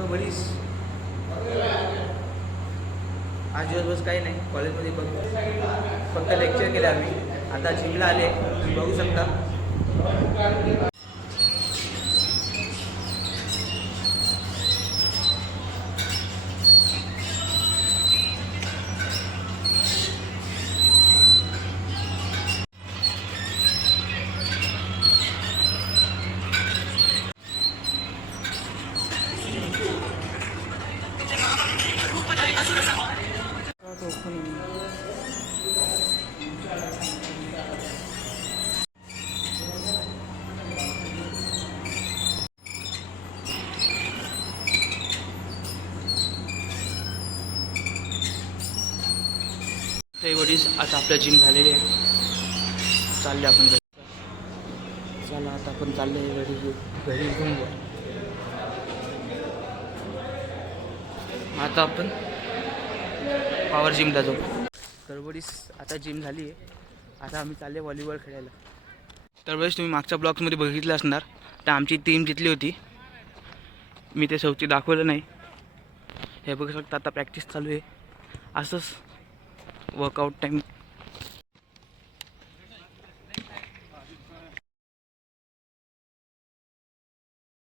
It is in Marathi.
तर वडीस आज दिवसभर काही नाही कॉलेजमध्ये फक्त लेक्चर केले आम्ही. आता जिमला आले, तुम्ही बघू शकता. ते वडीस आता आपल्या जिम झालेली आहे. चालले आपण घरी. चला आता आपण चालले घरी घेऊन जाऊ. आता आपण पॉवर जिमला जाऊ. तर वडीस आता जिम झाली आहे. आता आम्ही चालले व्हॉलीबॉल खेळायला. तर वेळेस तुम्ही मागच्या ब्लॉग्समध्ये बघितलं असणार तर आमची टीम जितली होती. मी ते शेवटी दाखवलं नाही. हे बघू शकता आता प्रॅक्टिस चालू आहे. असंच वर्कआउट टाईम